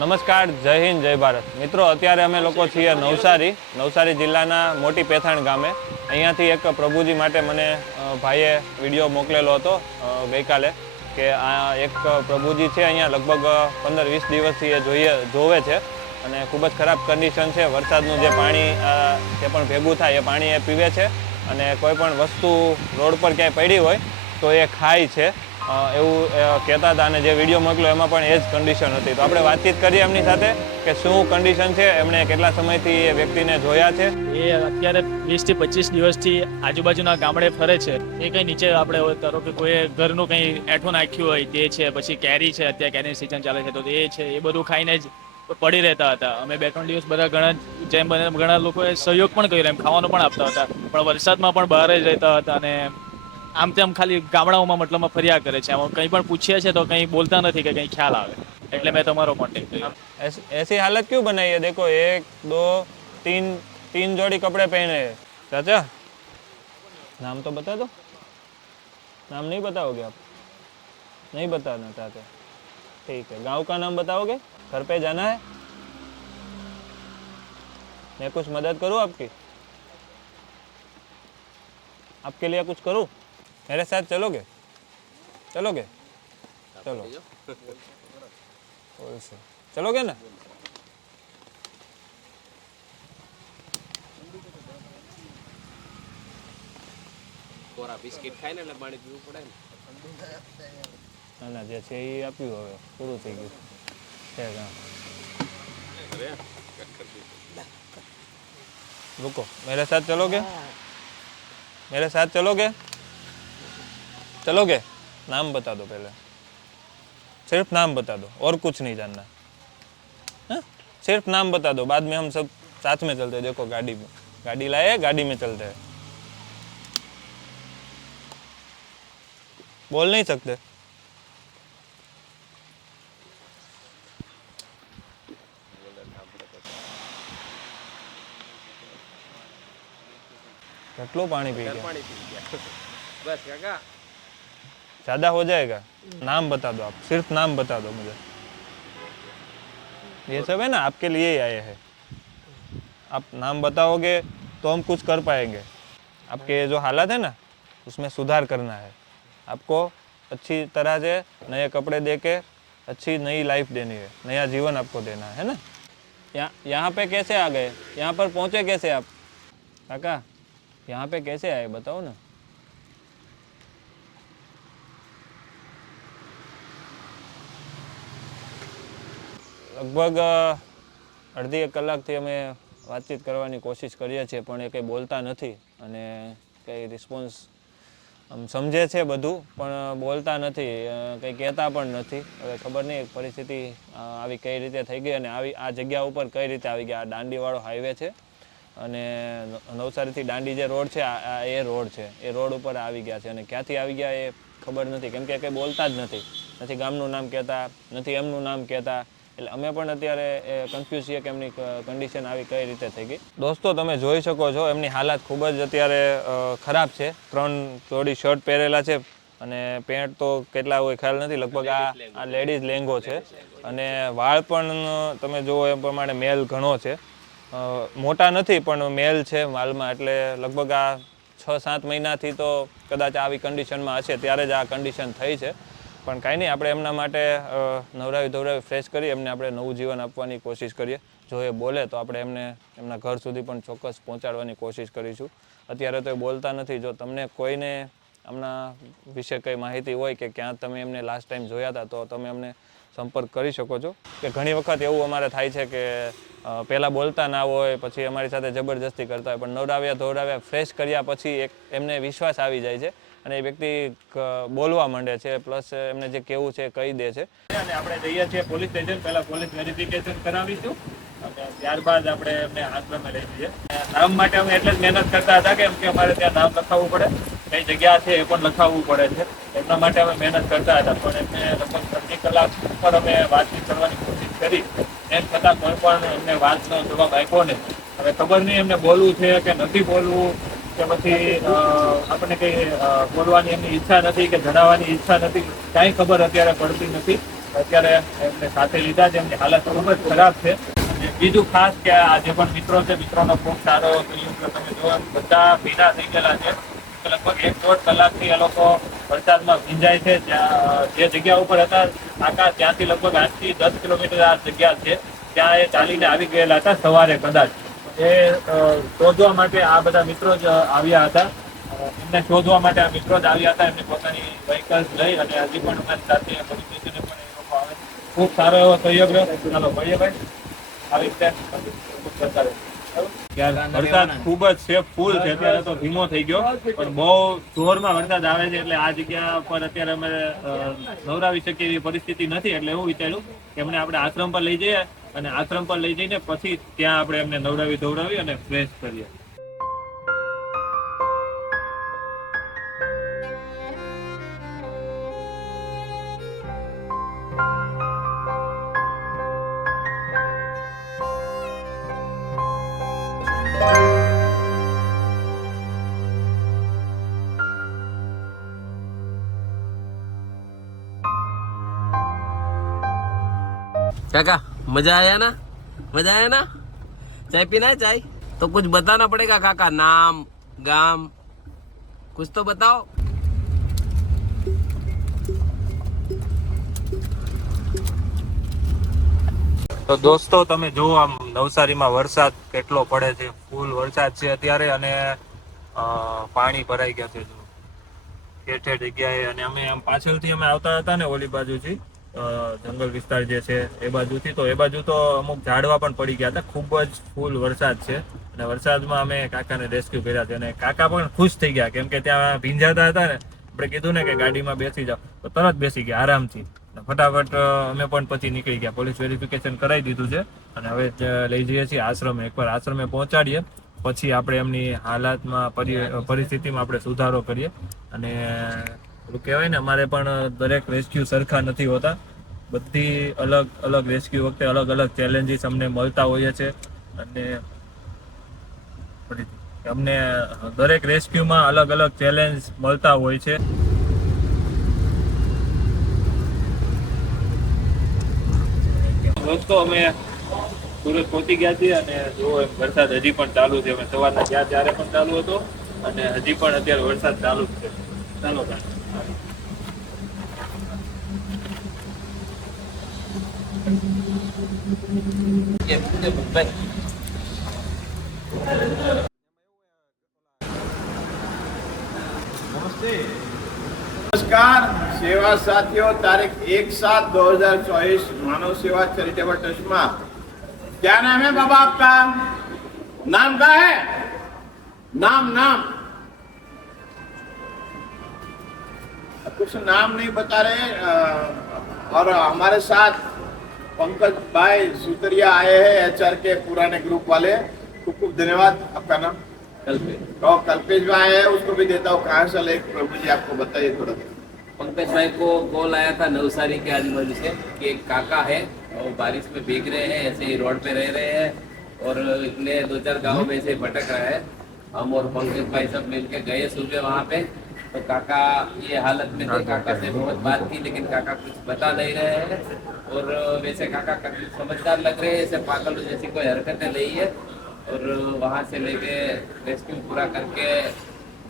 નમસ્કાર, જય હિન્દ, જય ભારત. મિત્રો, અત્યારે અમે લોકો છીએ નવસારી જિલ્લાના મોટી પેથાણ ગામે. અહીંયાથી એક પ્રભુજી માટે મને ભાઈએ વિડીયો મોકલેલો હતો ગઈકાલે કે આ એક પ્રભુજી છે અહીંયા લગભગ 15-20 દિવસથી એ જોવે છે અને ખૂબ જ ખરાબ કન્ડિશન છે. વરસાદનું જે પાણી જે પણ ભેગું થાય એ પાણી એ પીવે છે અને કોઈ પણ વસ્તુ રોડ પર ક્યાંય પડી હોય તો એ ખાય છે એવું કહેતા હતા. અને જે વિડીયો મોકલ્યો એમાં પણ એ જ કન્ડિશન હતી. તો આપણે વાતચીત કરીએ એમની સાથે કે શું કન્ડિશન છે, એમણે કેટલા સમયથી એ વ્યક્તિને જોયા છે. એ અત્યારે 20 થી 25 દિવસથી આજુબાજુના ગામડે ફરે છે. એ કંઈ નીચે આપણે ધારો કે કોઈ ઘરનું કંઈ એઠું નાખ્યું હોય તે છે, પછી કેરી છે, અત્યારે કેરીની સિઝન ચાલે છે તો એ છે, એ બધું ખાઈને જ પડી રહેતા હતા. અમે 2-3 દિવસ બધા ઘણા લોકોએ સહયોગ પણ કર્યો, એમ ખાવાનું પણ આપતા હતા, પણ વરસાદમાં પણ બહાર જ રહેતા હતા અને આમ તેમ ખાલી ગામડાઓમાં મતલબમાં ફર્યા કરે છે. કંઈ પણ પૂછીએ છે તો કંઈ બોલતા નથી કે કંઈ ખ્યાલ આવે, એટલે મેં તમારો કોન્ટેક્ટ કર્યો. ऐसी हालत क्यों बनाई है? देखो 1 2 3 जोड़ी कपड़े पहने हैं. चाचा, नाम तो बता दो. नाम नहीं बताओगे आप? नहीं बताना चाहते? ठीक है. गांव का नाम बताओगे? घर पे जाना है? मैं कुछ मदद करूँ आपकी? आपके लिए कुछ करूँ? मेरे साथ चलोगे? चलोगे? चलो. चलोगे ना? કોરા બિસ્કિટ ખાઈને એટલે પાણી પીવું પડે ને. ના ના, જે છે એ આપ્યું, હવે પૂરું થઈ ગયું છે. रुको, मेरे साथ चलोगे? मेरे साथ चलोगे? चलोगे? नाम बता दो पहले. सिर्फ नाम बता दो और कुछ नहीं जानना. हाँ? सिर्फ नाम बता दो, बाद में हम सब साथ में चलते हैं. देखो गाड़ी लाए, गाड़ी में चलते हैं. बोल नहीं सकते. કેટલું પાણી પી ગયા? પાણી પી ગયા બસ કાકા. ज़्यादा हो जाएगा. नाम बता दो आप, सिर्फ नाम बता दो मुझे. ये सब है ना आपके लिए ही आए हैं. आप नाम बताओगे तो हम कुछ कर पाएंगे. आपके जो हालात है ना उसमें सुधार करना है. आपको अच्छी तरह से नए कपड़े दे के अच्छी नई लाइफ देनी है, नया जीवन आपको देना है ना. यहाँ पे कैसे आ गए? यहाँ पर पहुँचे कैसे आप काका? यहाँ पे कैसे आए बताओ ना. લગભગ અડધી 1 કલાકથી અમે વાતચીત કરવાની કોશિશ કરીએ છીએ પણ એ કંઈ બોલતા નથી અને કંઈ રિસ્પોન્સ સમજે છે બધું પણ બોલતા નથી, કંઈ કહેતા પણ નથી. હવે ખબર નહીં પરિસ્થિતિ આવી કઈ રીતે થઈ ગઈ અને આ જગ્યા ઉપર કઈ રીતે આવી ગયા. આ દાંડીવાળો હાઈવે છે અને નવસારીથી દાંડી જે રોડ છે એ રોડ છે. એ રોડ ઉપર આવી ગયા છે અને ક્યાંથી આવી ગયા એ ખબર નથી, કેમ કે કંઈ બોલતા જ નથી ગામનું નામ કહેતા, નથી એમનું નામ કહેતા. એટલે અમે પણ અત્યારે કન્ફ્યુઝ છીએ કે એમની કન્ડિશન આવી કઈ રીતે થઈ ગઈ. દોસ્તો, તમે જોઈ શકો છો એમની હાલત ખૂબ જ અત્યારે ખરાબ છે. 3 જોડી શર્ટ પહેરેલા છે અને પેન્ટ તો કેટલા હોય ખ્યાલ નથી. લગભગ આ લેડીઝ લેંગો છે અને વાળ પણ તમે જુઓ એ પ્રમાણે મેલ ઘણો છે. મોટા નથી પણ મેલ છે વાળમાં, એટલે લગભગ આ 6-7 મહિનાથી તો કદાચ આવી કન્ડિશનમાં હશે, ત્યારે જ આ કન્ડિશન થઈ છે. પણ કાંઈ નહીં, આપણે એમના માટે નવરાવી ફ્રેશ કરી એમને આપણે નવું જીવન આપવાની કોશિશ કરીએ. જો એ બોલે તો આપણે એમના ઘર સુધી પણ ચોક્કસ પહોંચાડવાની કોશિશ કરીશું. અત્યારે તો એ બોલતા નથી. જો તમને કોઈને આમના વિશે કંઈ માહિતી હોય કે ક્યાં તમે એમને લાસ્ટ ટાઈમ જોયા હતા તો તમે અમને સંપર્ક કરી શકો છો. કે ઘણી વખત એવું અમારે થાય છે કે પહેલાં બોલતા ના હોય, પછી અમારી સાથે જબરજસ્તી કરતા હોય, પણ નવરાવ્યા ફ્રેશ કર્યા પછી એમને વિશ્વાસ આવી જાય છે અને એ વ્યક્તિ બોલવા માંડે છે, પ્લસ એમને જે કહેવું છે કહી દે છે. અને આપણે જઈએ છીએ પોલીસ સ્ટેશન. પહેલાં પોલીસ વેરિફિકેશન કરાવીશું અને ત્યારબાદ આપણે એમને આશ્રમે લઈ જઈએ. નામ માટે અમે એટલે જ મહેનત કરતા હતા કે અમારે ત્યાં નામ લખાવવું પડે, કઈ જગ્યા છે એ પણ લખાવવું પડે છે. એટલા માટે અમે મહેનત કરતા હતા, પણ એમને લગભગ 3 કલાક ઉપર અમે વાતચીત કરવાની કોશિશ કરી. એમ છતાં કોઈ પણ એમને વાતનો જવાબ આપ્યો નહીં. હવે ખબર નહીં એમને બોલવું છે કે નથી બોલવું, કે પછી આપણને કંઈ બોલવાની એમની ઈચ્છા નથી કે જણાવવાની ઈચ્છા નથી, કાંઈ ખબર અત્યારે પડતી નથી. અત્યારે એમને સાથે લીધા છે, એમની હાલત ખૂબ જ ખરાબ છે. અને બીજું ખાસ કે આ જે પણ મિત્રો છે, મિત્રોનો ખૂબ સારો સહયોગ છે. તમે જુઓ બધા ભીના થઈ ગયેલા છે. લગભગ 1-1.5 કલાકથી એ લોકો વરસાદમાં ભીંજાય છે. જ્યાં જે જગ્યા ઉપર હતા કાકા, ત્યાંથી લગભગ 8 થી 10 કિલોમીટર આ જગ્યા છે, ત્યાં એ ચાલીને આવી ગયેલા હતા સવારે. કદાચ એ શોધવા માટે આ બધા મિત્રો જ આવ્યા હતા. એમને શોધવા માટે આ મિત્રો જ આવ્યા હતા, એમની પોતાની વ્હીકલ્સ લઈ. અને હજી પણ અમારી સાથે પોલીસ સ્ટેશને પણ એ લોકો આવે. ખૂબ સારો એવો સહયોગ રહ્યો. ચાલો મળીએ ભાઈ, આવી રીતે કરતા રહેજો. વરસાદ ખૂબ જ છે, ફૂલ છે. અત્યારે તો ધીમો થઈ ગયો, પણ બહુ જોરમાં વરસાદ આવે છે. એટલે આ જગ્યા પર અત્યારે અમે નવરાવી શકીએ એવી પરિસ્થિતિ નથી. એટલે એવું વિચાર્યું કે એમને આપણે આશ્રમ પર લઈ જઈએ, અને આશ્રમ પર લઈ જઈને પછી ત્યાં આપણે એમને નવરાવી ધોવરાવી અને ફ્રેશ કરીએ. काका मजा आया ना? मजा आया ना? चाय पीना है? चाय तो कुछ बताना पड़ेगा काका, नाम गाम कुछ तो बताओ. તો દોસ્તો તમે જુઓ આમ નવસારીમાં વરસાદ કેટલો પડે છે. ફૂલ વરસાદ છે અત્યારે, અને પાણી ભરાઈ ગયા છે ઠેર ઠેર જગ્યાએ. અને અમે આમ પાછળથી અમે આવતા હતા ને ઓલી બાજુથી, જંગલ વિસ્તાર જે છે એ બાજુથી, તો એ બાજુ તો અમુક ઝાડવા પણ પડી ગયા હતા. ખૂબ જ ફૂલ વરસાદ છે. અને વરસાદમાં અમે કાકાને રેસ્ક્યુ કર્યા છે. અને કાકા પણ ખુશ થઈ ગયા, કેમ કે ત્યાં ભીંજાતા હતા ને. આપણે કીધું ને કે ગાડીમાં બેસી જાઓ, તો તરત બેસી ગયા આરામથી. ફટાફટ અમે પણ પછી નીકળી ગયા. પોલીસ વેરિફિકેશન કરાવી દીધું છે, અને હવે લઈ જઈએ છીએ આશ્રમે. એકવાર આશ્રમે પહોંચાડીએ પછી આપણે એમની હાલાતમાં પરિસ્થિતિમાં આપણે સુધારો કરીએ. અને એવું કહેવાય ને, અમારે પણ દરેક રેસ્ક્યુ સરખા નથી હોતા. બધી અલગ અલગ રેસ્ક્યુ વખતે અલગ અલગ ચેલેન્જીસ અમને મળતા હોઈએ છે. અને અમને દરેક રેસ્ક્યુમાં અલગ અલગ ચેલેન્જ મળતા હોય છે. દોસ્તો અમે સુરત પહોંચી ગયા છીએ, અને જો વરસાદ હજી પણ ચાલુ છે. અમે સવારના ગયા ત્યારે પણ ચાલુ હતો, અને હજી પણ અત્યારે વરસાદ ચાલુ જ છે. ચાલો नमस्कार सेवा साथियों, तारीख 1/7/2024 मानव सेवा चैरिटेबल ट्रस्ट में। क्या नाम है बाबा आपका? नाम क्या है? नाम नाम कुछ नाम नहीं बता रहे। और हमारे साथ पंकज भाई सुतरिया आए हैं, एचआर के पुराने ग्रुप वाले। खूब खूब धन्यवाद। आपका नाम? कल्पेश भाई है, उसको भी देता हूँ। कहाँ से ले प्रभु जी, आपको बताइए थोड़ा। पंकज भाई को कॉल आया था नवसारी के आजू बाजू से कि एक काका है और बारिश में भीग रहे हैं, ऐसे ही रोड पे रह रहे हैं, और इतने 2-4 गाँव में ऐसे भटक रहा है। हम और पंकज भाई सब मिलके गए सुबह वहाँ पे, तो काका ये हालत में थे। काका से बहुत बात की, लेकिन काका कुछ बता नहीं रहे हैं। और वैसे काका समझदार लग रहे हैं, ऐसे पागल जैसी कोई हरकतें नहीं है। और वहाँ से लेके रेस्क्यू पूरा करके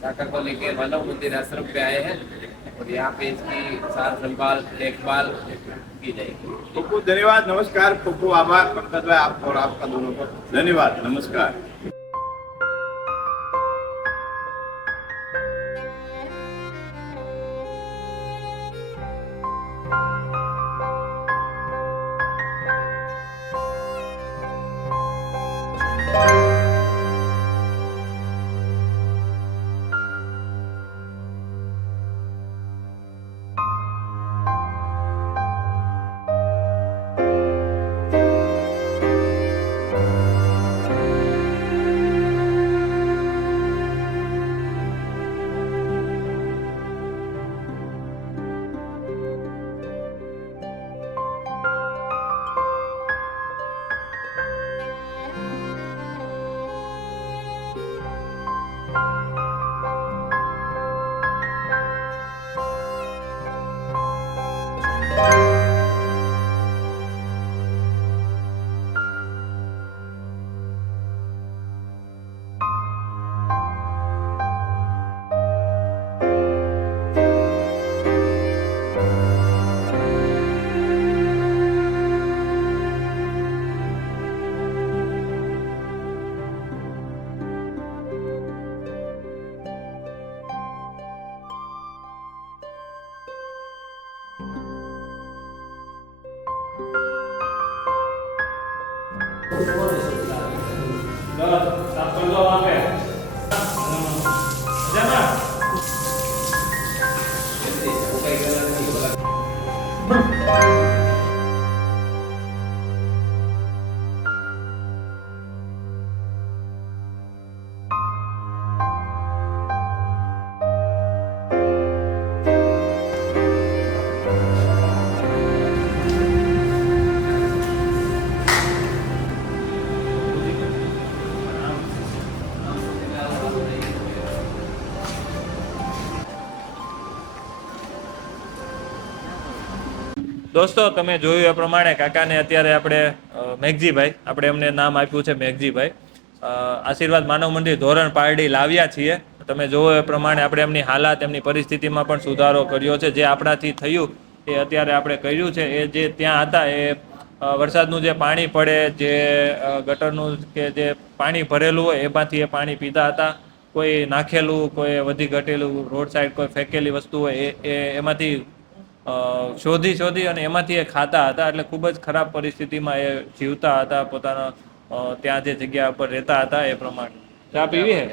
काका को लेके मानव मंदिर आश्रम पे आए हैं, और यहाँ पे इसकी सार संभाल देखभाल की जाएगी। खूब खूब धन्यवाद। नमस्कार, खूब खूब आभार पंकज भाई, आपको और आपका दोनों को धन्यवाद। नमस्कार। સાફ કરી દો આપે મજામાં દોસ્તો તમે જોયું એ પ્રમાણે કાકાને અત્યારે આપણે મેઘજીભાઈ આપણે એમને નામ આપ્યું છે મેઘજીભાઈ આશીર્વાદ માનવ મંદિર ધોરણ પારડી લાવ્યા છીએ. તમે જોવો એ પ્રમાણે આપણે એમની હાલાત એમની પરિસ્થિતિમાં પણ સુધારો કર્યો છે. જે આપણાથી થયું એ અત્યારે આપણે કર્યું છે. એ જે ત્યાં હતા એ વરસાદનું જે પાણી પડે જે ગટરનું કે જે પાણી ભરેલું હોય એમાંથી એ પાણી પીતા હતા. કોઈ નાખેલું કોઈ વધી ઘટેલું રોડ સાઈડ કોઈ ફેંકેલી વસ્તુ હોય એ એમાંથી શોધી અને એમાંથી એ ખાતા હતા. એટલે ખૂબ જ ખરાબ પરિસ્થિતિમાં એ જીવતા હતા પોતાના ત્યાં જે જગ્યા પર રહેતા હતા એ પ્રમાણે. ચા પીવી હે?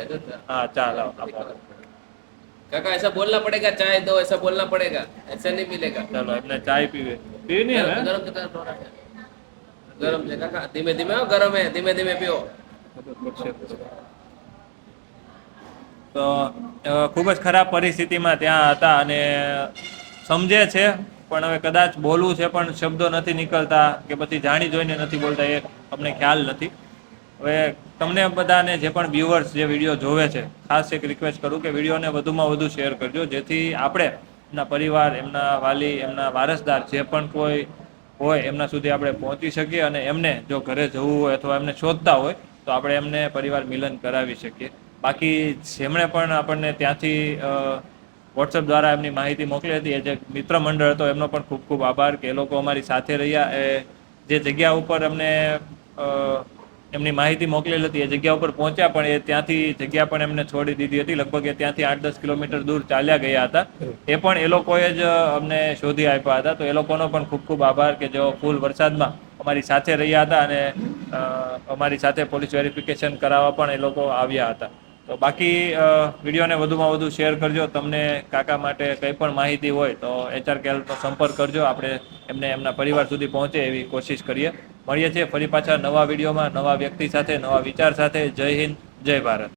હા ચા લાવો. काका ऐसा बोलना पड़ेगा, चाय दो ऐसा बोलना पड़ेगा, ऐसा नहीं मिलेगा. ચાલો એમને ચાય પીવી નહીં હવે गरम कितना थोड़ा है, गरम है काका, धीमे धीमे हो, गरम है, धीमे धीमे पियो. તો ખૂબ જ ખરાબ પરિસ્થિતિમાં ત્યાં હતા અને સમજે છે પણ હવે કદાચ બોલવું છે પણ શબ્દો નથી નીકળતા કે પછી જાણી જોઈને નથી બોલતા એ અમને ખ્યાલ નથી. હવે તમને બધાને જે પણ વ્યુઅર્સ જે વિડીયો જોવે છે ખાસ એક રિક્વેસ્ટ કરું કે વિડીયોને વધુમાં વધુ શેર કરજો જેથી આપણે એમના પરિવાર એમના વાલી એમના વારસદાર જે પણ કોઈ હોય એમના સુધી આપણે પહોંચી શકીએ અને એમને જો ઘરે જવું હોય અથવા એમને શોધતા હોય તો આપણે એમને પરિવાર મિલન કરાવી શકીએ. બાકી જેમણે પણ આપણને ત્યાંથી વોટ્સઅપ દ્વારા એમની માહિતી મોકલી હતી એ જે મિત્ર મંડળ હતો એમનો પણ ખૂબ ખૂબ આભાર કે એ લોકો અમારી સાથે રહ્યા. એ જે જગ્યા ઉપર અમને એમની માહિતી મોકલેલી હતી એ જગ્યા ઉપર પહોંચ્યા પણ એ ત્યાંથી જગ્યા પણ એમને છોડી દીધી હતી. લગભગ એ ત્યાંથી 8-10 કિલોમીટર દૂર ચાલ્યા ગયા હતા. એ પણ એ લોકોએ જ અમને શોધી આપ્યા હતા. તો એ લોકોનો પણ ખૂબ ખૂબ આભાર કે જેઓ ફૂલ વરસાદમાં અમારી સાથે રહ્યા હતા અને અમારી સાથે પોલીસ વેરિફિકેશન કરાવવા પણ એ લોકો આવ્યા હતા. તો બાકી વિડીયોને વધુમાં વધુ શેર કરજો. તમને કાકા માટે કંઈ પણ માહિતી હોય તો HRK હેલ્પનો સંપર્ક કરજો. આપણે એમને એમના પરિવાર સુધી પહોંચે એવી કોશિશ કરીએ. મળીએ છીએ ફરી પાછા નવા વિડીયોમાં નવા વ્યક્તિ સાથે નવા વિચાર સાથે. જય હિન્દ, જય ભારત.